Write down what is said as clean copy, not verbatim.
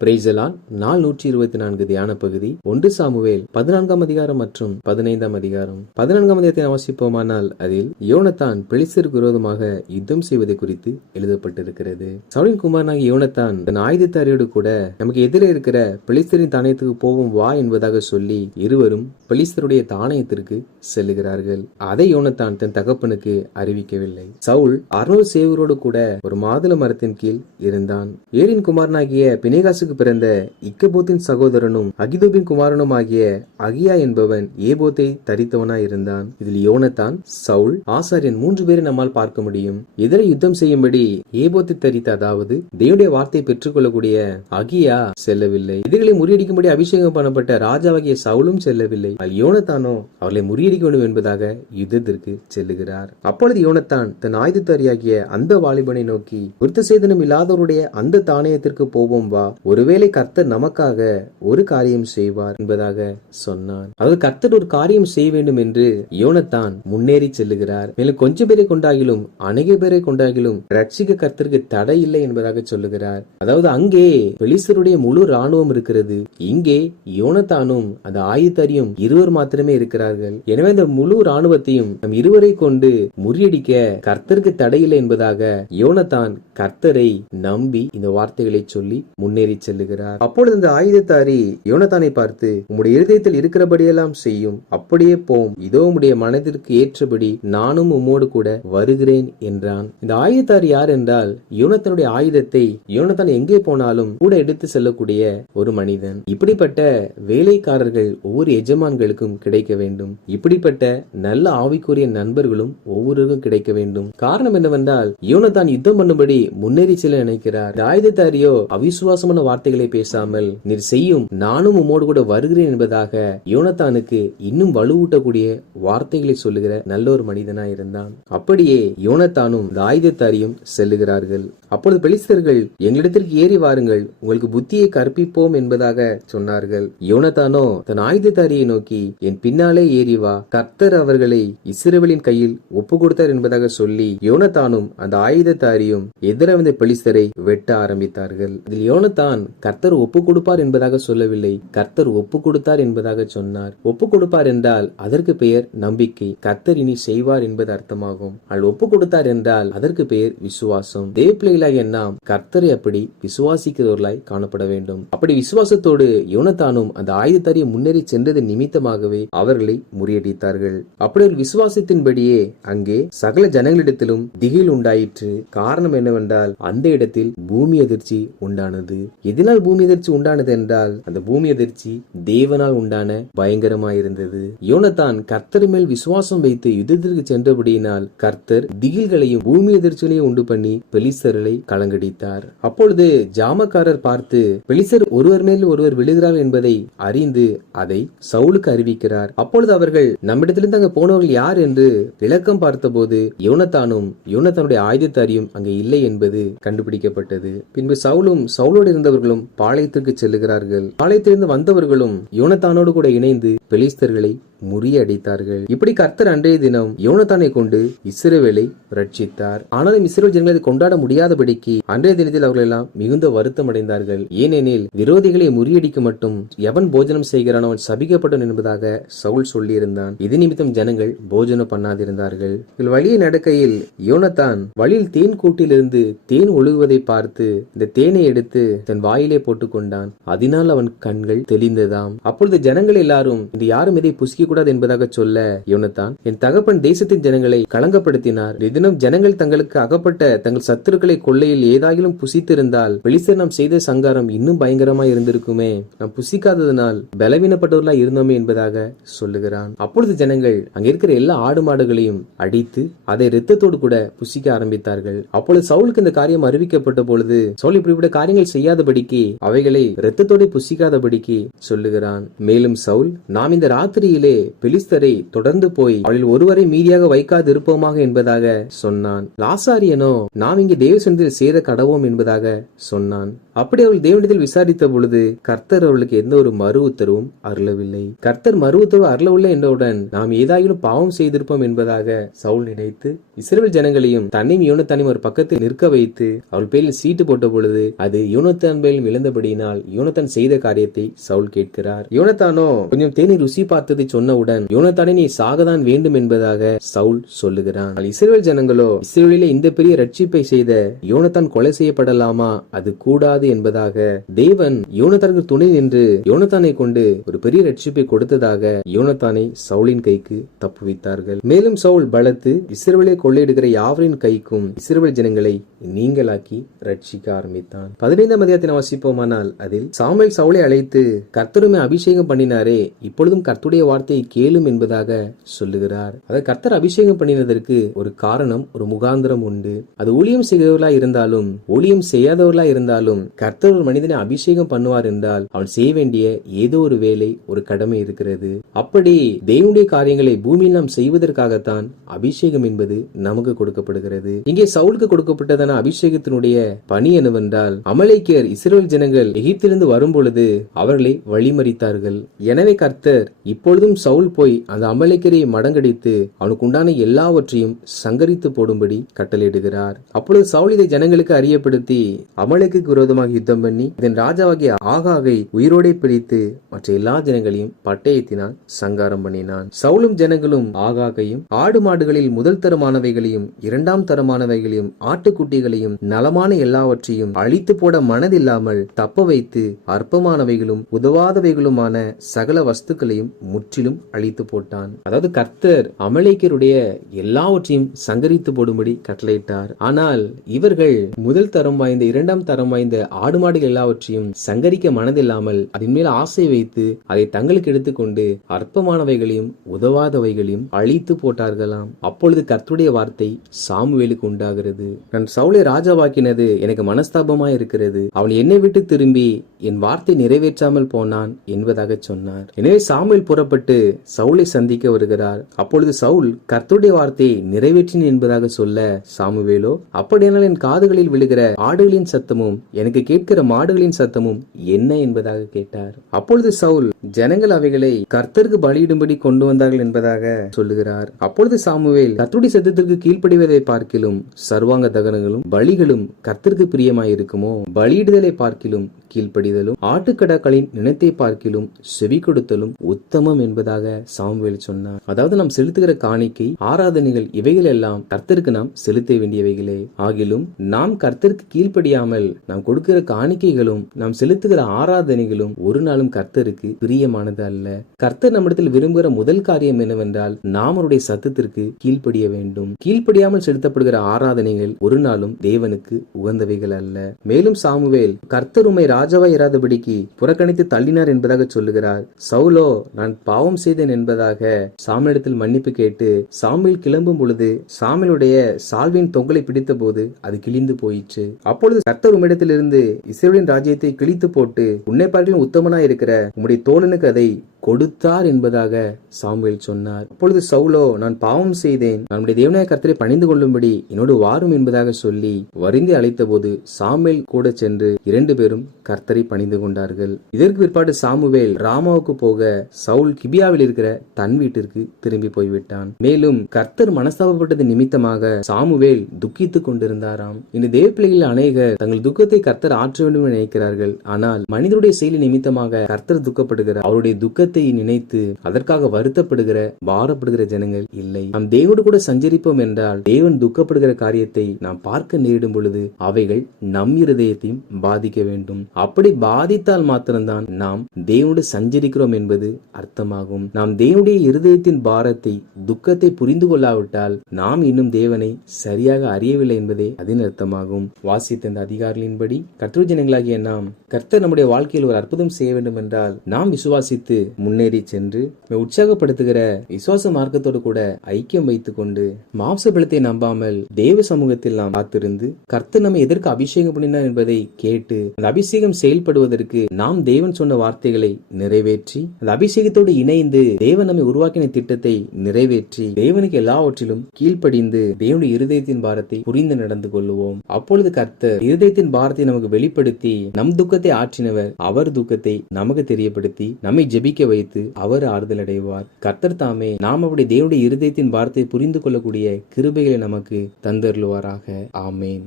பிரைசலான் நாள் 124 தியான பகுதி 1 சாமுவேல் 14ஆம் அதிகாரம் மற்றும் 15ஆம் அதிகாரம். 14ஆம் அதிகாரத்தை வாசிப்போமானால் அதில் யோனத்தான் பெலிஸ்தருக்கு விரோதமாக யுத்தம் செய்வதை குறித்து எழுதப்பட்டிருக்கிறது. சவுலின் குமாரனாகிய யோனத்தான் தன் ஆயுதத்தாரியோடு கூட நமக்கு எதிரே இருக்கிற பெலிஸ்தரின் தானியத்துக்கு போவோம் வா என்பதாக சொல்லி இருவரும் பெலிஸ்தருடைய தானியத்திற்கு செல்லுகிறார்கள். அதை யோனத்தான் தன் தகப்பனுக்கு அறிவிக்கவில்லை. சவுல் 600 சேவரோடு கூட ஒரு மாதுளை மரத்தின் கீழ் இருந்தான். ஏலின் குமாரனாகிய பினேகாசுக்கு பிறந்த இக்கபோத்தின் சகோதரனும் அகிதூபின் குமாரனும் ஆகிய அகியா என்பவன் ஏபோத்தை தரித்தவனாய் இருந்தான். இதில் யோனத்தான், சவுல், ஆசாரியன் 3 பேரை நம்மால் பார்க்க முடியும். எதிரை யுத்தம் செய்யும்படி ஏபோத்தை தரித்த, அதாவது தேவனுடைய வார்த்தையை பெற்றுக் கொள்ளக்கூடிய அகியா செல்லவில்லை. எதிர்களை முறியடிக்கும்படி அபிஷேகம் பண்ணப்பட்ட ராஜாவாகிய சவுலும் செல்லவில்லை. யோனத்தானோ அவர்களை முறியடிக்க வேண்டும் என்பதாக யுத்தத்திற்கு செல்லுகிறார். அப்பொழுது யோனத்தான் தன் ஆயுதத்தாரியாகிய அந்த வாலிபனை நோக்கி, விருத்த சேதனம் இல்லாதவருடைய அந்த தானியத்திற்கு போவோம் வா, ஒருவேளை கர்த்தர் நமக்காக ஒரு காரியம் செய்வார் என்பதாக சொன்னான். அதாவது கர்த்தர் ஒரு காரியம் செய்ய வேண்டும் என்று யோனத்தான் முன்னேறி செல்லுகிறார். மேலும் கொஞ்சம் பேரை கொண்டாகிலும் அநேக பேரை கொண்டாகிலும் ரட்சிக்க கர்த்தருக்கு தடை இல்லை என்பதாக சொல்லுகிறார். அதாவது அங்கே பெலிஸ்தருடைய முழு ராணுவம் இருக்கிறது, இங்கே யோனத்தானும் அந்த ஆயுதத்தாரியும் இருவர் மாத்திரமே இருக்கிறார்கள். எனவே இந்த முழு ராணுவத்தையும் நம் இருவரை கொண்டு முறியடிக்க கர்த்தருக்கு தடையில்லை என்பதாக யோனத்தான் கர்த்தரை நம்பி இந்த வார்த்தைகளை சொல்லி முன்னேறி செல்லுகிறார். அப்பொழுது இந்த ஆயுதத்தாரி யோனத்தானை பார்த்து, உம்முடைய இருதயத்தில் இருக்கிறபடியெல்லாம் செய்யும், அப்படியே போம், இதோ உம்முடைய மனதிற்கு ஏற்றபடி நானும் உம்மோடு கூட வருகிறேன் என்றான். இந்த ஆயுதத்தாரி யார் என்றால், யோனத்தானுடைய ஆயுதத்தை யோனத்தான் எங்கே போனாலும் கூட எடுத்து செல்லக்கூடிய ஒரு மனிதன். இப்படிப்பட்ட வேலைக்காரர்கள் ஒவ்வொரு எஜமான்களுக்கும் கிடைக்க வேண்டும். இப்படிப்பட்ட நல்ல ஆவிக்குரிய நண்பர்களும் ஒவ்வொருவருக்கும் கிடைக்க வேண்டும். காரணம் என்னவென்றால், யோனத்தான் யுத்தம் பண்ணும்படி முன்னேறி செல்ல நினைக்கிறார். ஆயுதத்தாரியோ அவிசுவாசமான வார்த்தைகளை பேசாமல், நீர் செய்யும், நானும் உம்மோடு கூட வருகிறேன் என்பதாக யோனத்தானுக்கு இன்னும் வலுவூட்டக்கூடிய வார்த்தைகளை சொல்லுகிற நல்ல ஒரு மனிதனாய் இருந்தான். அப்படியே யோனத்தானும் இந்த ஆயுதத்தாரியும் செல்லுகிறார்கள். அப்பொழுது பெலிஸ்தர்கள், எங்களிடத்திற்கு ஏறி வாருங்கள், உங்களுக்கு புத்தியை கற்பிப்போம் என்பதாக சொன்னார்கள். யோனத்தானோ தன் ஆயுதத்தாரியை நோக்கி, என் பின்னாலே ஏறி வா, கர்த்தர் அவர்களை இஸ்ரவேலின் கையில் ஒப்பு கொடுத்தார் என்பதாக சொல்லி யோனத்தானும் அந்த ஆயுதத்தாரியும் எதிர வந்த பெலிஸ்தரை வெட்ட ஆரம்பித்தார்கள். இதில் யோனத்தான் கர்த்தர் ஒப்பு கொடுப்பார் என்பதாக சொல்லவில்லை, கர்த்தர் ஒப்பு கொடுத்தார் என்பதாக சொன்னார். ஒப்பு கொடுப்பார் என்றால் அதற்கு பெயர் நம்பிக்கை, கர்த்தர் இனி செய்வார் என்பது அர்த்தமாகும். ஒப்பு கொடுத்தார் என்றால் அதற்கு பெயர் விசுவாசம். தேவ பிள்ளைகளாகிய நாம் கர்த்தரை அப்படி விசுவாசிக்கிறவர்களாய் காணப்பட வேண்டும். அப்படி விசுவாசத்தோடு யோனத்தானும் அந்த ஆயுதத்தாரியை முன்னேறி சென்றது நிமித்தமாகவே அவர்களை முறியடித்தார்கள். அப்படி ஒரு விசுவாசத்தின்படியே அங்கே சகல ஜனங்களிடத்திலும் திகில் உண்டாயிற்று. காரணம் என்னவென்றால், அந்த இடத்தில் பூமி அதிர்ச்சி உண்டானது. எதனால் பூமி அதிர்ச்சி உண்டானது என்றால், அந்த பூமி அதிர்ச்சி தேவனால் உண்டான பயங்கரமாயிருந்தது. யோனத்தான் கர்த்தர் மேல் விசுவாசம் வைத்து யுத்தத்திற்கு சென்றபடியினால் கர்த்தர் திகில்களையும் பூமி அதிர்ச்சிகளையும் உண்டு பண்ணி பெலிஸ்தர்களை கலங்கடித்தார். அப்பொழுது ஜாமக்காரர் பார்த்து பெலிஸ்தர் ஒருவர் மேல் ஒருவர் விழுகிறார் என்பதை அறிந்து அதை சவுலுக்கு அறிவிக்கிறார். அப்பொழுது அவர்கள், நம்மிடத்திலிருந்து அங்க போனவர்கள் யார் என்று விளக்கம் பார்த்தபோது யோனத்தானும் யோனத்தானுடைய ஆயுதத்தாரியும் அங்கே இல்லை என்பது கண்டுபிடிக்கப்பட்டது. பின்பு சவுலும் சவுலோடு இருந்தவர்களும் பாளையத்திற்கு செல்லுகிறார்கள். பாளையத்திலிருந்து வந்தவர்களும் யோனத்தானோடு கூட இணைந்து பெலிஸ்தர்களை முறியடித்தார்கள். இப்படி கர்த்தர் அன்றைய தினம் யோனத்தானை கொண்டு இஸ்ரவேலை ரட்சித்தார். ஆனாலும் இஸ்ரவேல் ஜனங்களை கொண்டாட முடியாதபடிக்கு அன்றைய தினத்தில் அவர்கள் எல்லாம் மிகுந்த வருத்தம் அடைந்தார்கள். ஏனெனில் விரோதிகளை முறியடிக்க மட்டும் எவன் போஜனம் செய்கிறான் அவன் சபிக்கப்படும் என்பதாக சவுல் சொல்லியிருந்தான். இது நிமித்தம் ஜனங்கள் போஜனம் பண்ணாதிருந்தார்கள். வழியை நடக்கையில் யோனத்தான் வழியில் தேன் கூட்டிலிருந்து தேன் ஒழுகுவதை பார்த்து இந்த தேனை எடுத்து தன் வாயிலே போட்டுக் கொண்டான். அதனால் அவன் கண்கள் தெளிந்ததாம். அப்பொழுது ஜனங்கள் எல்லாரும், இந்த யாரும் இதை புசிக்க கூடாது என்பதாக சொல்ல, யோனத்தான், என் தகப்பன் தேசத்தின் ஜனங்களை களங்கப்படுத்தினார். தினம் ஜனங்கள் தங்களுக்கு அகப்பட்ட தங்கள் சத்துருக்களை கொள்ளையில் ஏதாகிலும் புசித்திருந்தால் பெலிஸ்தர் நாம் செய்த சங்காரம் இன்னும் பயங்கரமாய் இருந்திருக்குமே, நாம் புசிக்காததனால் பலவீனப்பட்டவர்களாய் இருந்தோமே என்பதாக சொல்லுகிறான். அப்பொழுது ஜனங்கள் அங்க இருக்கிற எல்லா ஆடு மாடுகளையும் அடித்து அதை இரத்தத்தோடு கூட புசிக்க ஆரம்பித்தார்கள். அப்பொழுது சவுலுக்கு இந்த காரியம் அறிவிக்கப்பட்ட பொழுது சவுல் இப்படிப்பட்ட காரியங்கள் செய்யாதபடிக்கு அவைகளை இரத்தத்தோடு புசிக்காதபடிக்கு சொல்லுகிறான். மேலும் சவுல், நாம் இந்த ராத்திரியிலே பெலிஸ்தரை தொடர்ந்து போய் அவளில் ஒருவரை மீதியாக வைக்காது இருப்போமாக என்பதாக சொன்னான். லாசாரியனோ, நாம் இங்கே தேவசனத்தில் சேர கடவோம் என்பதாக சொன்னான். அப்படி அவள் தேவனிடத்தில் விசாரித்த பொழுது கர்த்தர் அவளுக்கு எந்த ஒரு மறு உத்தரவும் அருளவில்லை. கர்த்தர் மறு உத்தரவு அருளவில்லை என்றவுடன் நாம் ஏதாயிலும் பாவம் செய்திருப்போம் என்பதாக சவுல் நினைத்து இஸ்ரவேல் ஜனங்களையும் தன்னையும் யோனத்தானையும் ஒரு பக்கத்தில் நிற்க வைத்து அவள் பேரில் சீட்டு போட்ட பொழுது அது யோனத்தான் வேலையும் இழந்தபடியினால் யோனத்தான் செய்த காரியத்தை சவுல் கேட்கிறார். யோனத்தானோ கொஞ்சம் தேநீர் ருசி பார்த்ததை சொன்னவுடன் யோனத்தானே நீ சாகதான் வேண்டும் என்பதாக சவுல் சொல்லுகிறான். இஸ்ரவேல் ஜனங்களோ இஸ்ரவேலிலே இந்த பெரிய ரட்சிப்பை செய்த யோனத்தான் கொலை செய்யப்படலாமா, அது கூடாது என்பதாக தேவன் யோனத்தானுக்கு துணை நின்று யோனத்தானை கொண்டு ஒரு பெரிய ரட்சிப்பை கொடுத்ததாக யோனத்தானை சவுலின் கைக்கு தப்புவித்தார்கள். மேலும் சவுல் பலத்து இஸ்ரவேலை கொள்ளையிடுகிற யாவரின் கைக்கும் இஸ்ரவேல் ஜனங்களை நீங்களாக்கி ரட்சிக்க ஆரம்பித்தான். 15ஆம் அதிகாரத்தை வாசிப்போமானால் அதில் சாமுவேல் சவுலை அழைத்து கர்த்தருமே அபிஷேகம் பண்ணினாரே, இப்பொழுதும் கர்த்தருடைய வார்த்தையை கேளும் என்பதாக சொல்லுகிறார். அதாவது கர்த்தர் அபிஷேகம் பண்ணினதற்கு ஒரு காரணம், ஒரு முகாந்திரம் உண்டு. அது ஊழியம் செய்கிறவர்களா இருந்தாலும் ஊழியம் செய்யாதவர்களா இருந்தாலும் கர்த்தர் ஒரு மனிதனை அபிஷேகம் பண்ணுவார் என்றால் அவன் செய்ய வேண்டிய ஏதோ ஒரு வேலை, ஒரு கடமை இருக்கிறது. அப்படி தேவனுடைய காரியங்களை பூமியில் நாம் செய்வதற்காகத்தான் அபிஷேகம் என்பது நமக்கு கொடுக்கப்படுகிறது. இங்கே சவுலுக்கு கொடுக்கப்பட்டதான அபிஷேகத்தினுடைய பணி என்னவென்றால், அமலேக்கியர் இஸ்ரவேல் ஜனங்கள் எகிப்திலிருந்து வரும் பொழுது அவர்களை வழிமறித்தார்கள். எனவே கர்த்தர் இப்பொழுதும் சவுல் போய் அந்த அமலேக்கியரை மடங்கடித்து அவனுக்கு உண்டான எல்லாவற்றையும் சங்கரித்து போடும்படி கட்டளையிடுகிறார். அப்பொழுது சவுல் இதை ஜனங்களுக்கு அறியப்படுத்தி அமலேக்கு விரோதமாக யுத்தம் பண்ணி இதன் ராஜாவாகிய ஆகாகை உயிரோடே பிடித்து மற்ற எல்லா ஜனங்களையும் பட்டயத்தினால் சங்காரம் பண்ணினான். சவுலும் ஜனங்களும் ஆகாகையும் ஆடு மாடுகளில் முதல் தரமானவைகளையும் இரண்டாம் தரமானவைகளையும் ஆட்டுக்குட்டிகளையும் நலமான எல்லாவற்றையும் அழித்து போட மனதில்லாமல் தப்ப வைத்து அற்பமானவைகளும் உதவாதவைகளுமான சகல வஸ்துக்களையும் முற்றிலும் அழித்து போட்டான். அதாவது கர்த்தர் அமலேக்கியருடைய எல்லாவற்றையும் சங்கரித்து போடும்படி கட்டளையிட்டார். ஆனால் இவர்கள் முதல் தரம் வாய்ந்த இரண்டாம் தரம் வாய்ந்த ஆடு மாடுகள் எல்லாவற்றையும் சங்கரிக்க மனதில்லாமல் அதன் மேல் ஆசை வைத்து அதை தங்களுக்கு எடுத்துக்கொண்டு அற்பமானவைகளையும் உதவாதவைகளையும் அழித்து போட்டார்களாம். அப்பொழுது கர்த்தருடைய வார்த்தை சாமுவேலுக்கு உண்டாகிறது. நான் சவுலை ராஜாவாக்கினது எனக்கு மனஸ்தாபமாய் இருக்கிறது. அவன் என்னை விட்டு திரும்பி என் வார்த்தை நிறைவேற்றாமல் போனான் என்பதாக சொன்னார். எனவே சாமுவேல் புறப்பட்டு சவுலை சந்திக்க வருகிறார். அப்பொழுது சவுல் கர்த்தருடைய வார்த்தையை நிறைவேற்றின என்பதாக சொல்ல சாமுவேலோ, அப்படியானால் என் காதுகளில் விழுகிற ஆடுகளின் சத்தமும் எனக்கு கேட்கிற மாடுகளின் சத்தமும் என்ன என்பதாக கேட்டார். அப்பொழுது சவுல் ஜனங்கள் அவைகளை கர்த்தருக்கு பலியிடும்படி கொண்டு வந்தார்கள் என்பதாக சொல்லுகிறார். அப்பொழுது சாமுவேல் கர்த்தருடைய சத்தத்திற்கு கீழ்ப்படிவதை பார்க்கிலும் சர்வாங்க தகனங்களும் பலிகளும் கர்த்தருக்கு பிரியமாயிருக்குமோ, பலியிடுதலை பார்க்கிலும் கீழ்ப்படிதலும் ஆட்டுக்கடாக்களின் நினைத்தை பார்க்கிலும் செவி கொடுத்தலும் உத்தமம் என்பதாக சாமுவேல் சொன்னார். அதாவது நாம் செலுத்துகிற காணிக்கை ஆராதனைகள் இவைகள் எல்லாம் கர்த்தருக்கு நாம் செலுத்த வேண்டியவைகளே. ஆகிலும் நாம் கர்த்தருக்கு கீழ்ப்படியாமல் நாம் கொடுக்கிற காணிக்கைகளும் நாம் செலுத்துகிற ஆராதனைகளும் ஒரு நாளும் கர்த்தருக்கு பிரியமானது அல்ல. கர்த்தர் நம்மிடத்தில் விரும்புகிற முதல் காரியம் என்னவென்றால் நாம் அவருடைய சத்தத்திற்கு கீழ்ப்படிய வேண்டும். கீழ்ப்படியாமல் செலுத்தப்படுகிற ஆராதனைகள் ஒரு நாளும் தேவனுக்கு உகந்தவைகள் அல்ல. மேலும் சாமுவேல் கர்த்தர் உம்மை ராஜாவாய் இராதபடிக்கு புறக்கணித்து தள்ளினார் என்பதாக சொல்லுகிறார். சவுலோ நான் பாவம் செய்தேன் என்பதாக சாமுவேலிடத்தில் மன்னிப்பு கேட்டு சாமுவேல் கிளம்பும் பொழுது சாமுவேலுடைய சால்வின் தொங்கலை பிடித்த போது அது கிழிந்து போயிற்று. அப்பொழுது கர்த்தர் உம்மிடத்திலிருந்து இஸ்ரவேலின் ராஜ்யத்தை கிழித்து போட்டு உன்னை பார்க்கிலும் உத்தமனாய் இருக்கிற உம்முடைய தோழனுக்கு அதை கொடுத்தார் என்பதாக சாமுவேல் சொன்னார். அப்பொழுது சவுலோ நான் பாவம் செய்தேன், நம்முடைய தேவனாய கர்த்தரை பணிந்து கொள்ளும்படி என்னோடு வாரும் என்பதாக சொல்லி வருந்தி அழைத்த போது சாமுவேல் கூட சென்று 2 பேரும் கர்த்தரை பணிந்து கொண்டார்கள். இதற்கு பிற்பாடு சாமுவேல் ராமாவுக்கு போக சவுல் கிபியாவில் இருக்கிற தன் வீட்டிற்கு திரும்பி போய்விட்டான். மேலும் கர்த்தர் மனஸ்தாபப்பட்டது நிமித்தமாக சாமுவேல் துக்கித்துக் கொண்டிருந்தாராம். இந்த தேவ பிள்ளைகள் அநேகர் தங்கள் துக்கத்தை கர்த்தர் ஆற்ற வேண்டும் என நினைக்கிறார்கள். ஆனால் மனிதனுடைய செயலி நிமித்தமாக கர்த்தர் துக்கப்படுகிறார். அவருடைய துக்கத்தை நினைத்து அதற்காக வருத்தப்படுகிற பாரப்படுகிற ஜனங்கள் இல்லை. நாம் தேவனோடு கூட சஞ்சரிப்போம் என்றால் தேவன் துக்கப்படுகிற காரியத்தை நாம் பார்க்க நேரிடும் பொழுது அவைகள் நம் இருதயத்தையும் பாதிக்க வேண்டும். அப்படி பாதித்தால் மாத்திரம்தான் நாம் தேவனோடு சஞ்சரிக்கிறோம் என்பது அர்த்தமாகும். நாம் தேவனுடைய இருதயத்தின் பாரத்தை துக்கத்தை புரிந்து கொள்ளாவிட்டால் நாம் இன்னும் தேவனை சரியாக அறியவில்லை என்பதே அதன் அர்த்தமாகும். வாசித்த இந்த அதிகாரிகளின்படி கர்த்தருடைய ஜனங்களாகிய நாம் கர்த்தர் நம்முடைய வாழ்க்கையில் ஒரு அற்புதம் செய்ய வேண்டும் என்றால் நாம் விசுவாசித்து முன்னேறி சென்று உற்சாகப்படுத்துகிற விசுவாச மார்க்கத்தோடு கூட ஐக்கியம் வைத்துக் கொண்டு மாம்ச பலத்தை நம்பாமல் தேவ சமூகத்தில் நாம் காத்திருந்து கர்த்தர் நம்மை எதற்கு அபிஷேகம் பண்ணினார் என்பதை கேட்டு அந்த அபிஷேகம் செயல்படுவதற்கு நாம் தேவன் சொன்ன வார்த்தைகளை நிறைவேற்றி அந்த அபிஷேகத்தோடு இணைந்து தேவன் நம்மை உருவாக்கின திட்டத்தை நிறைவேற்றி தேவனுக்கு எல்லாவற்றிலும் கீழ்ப்படிந்து தேவனுடைய இருதயத்தின் பாரத்தை புரிந்து நடந்து கொள்ளுவோம். அப்பொழுது கர்த்தர் இருதயத்தின் பாரத்தை நமக்கு வெளிப்படுத்தி நம் துக்கத்தை ஆற்றினவர் அவர் துக்கத்தை நமக்கு தெரியப்படுத்தி நம்மை ஜெபிக்க வைத்து அவர் ஆறுதல் அடைவார். கர்த்தர் தாமே நாம் அவருடைய தேவனுடைய இருதயத்தின் வார்த்தையை புரிந்து கொள்ளக்கூடிய கிருபைகளை நமக்கு தந்தருளுவாராக. ஆமேன்.